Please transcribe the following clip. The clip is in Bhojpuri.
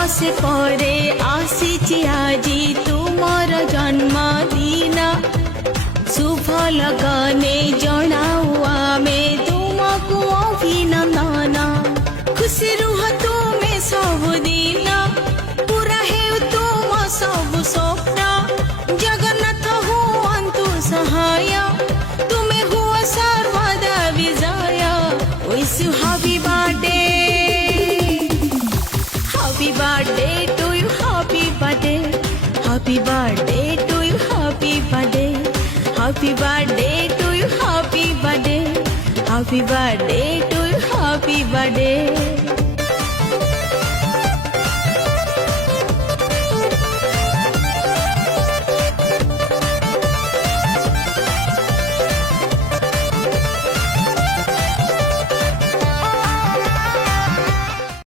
बरसे परे आसीची आजी तुमर जन्मदिन शुभ लगने जनाऊ आमे तुमको अभिनंदन खुशी रुह तुमे सबुदिन पूरा हेउ तुम सब स्वप्न जगन्नाथ हुअन्तु सहाय तुमे हुआ सर्वदा विजय wish you happy birthday Happy birthday to you, happy birthday. Happy birthday to you, happy birthday. Happy birthday to you, happy birthday. Happy birthday to you, happy birthday.